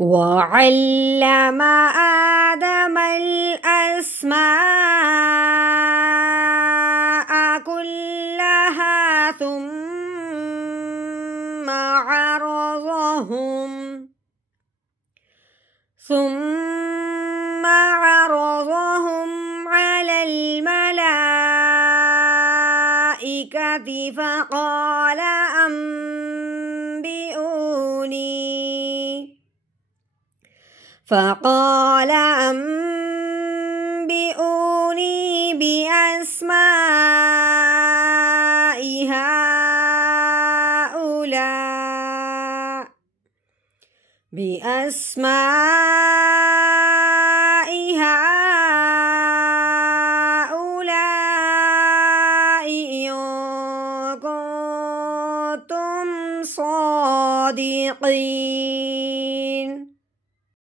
وعلم آدم الأسماء كلها ثم عرضهم على الملائكة فقال أنبئوني بأسماء هؤلاء إن كنتم صادقين.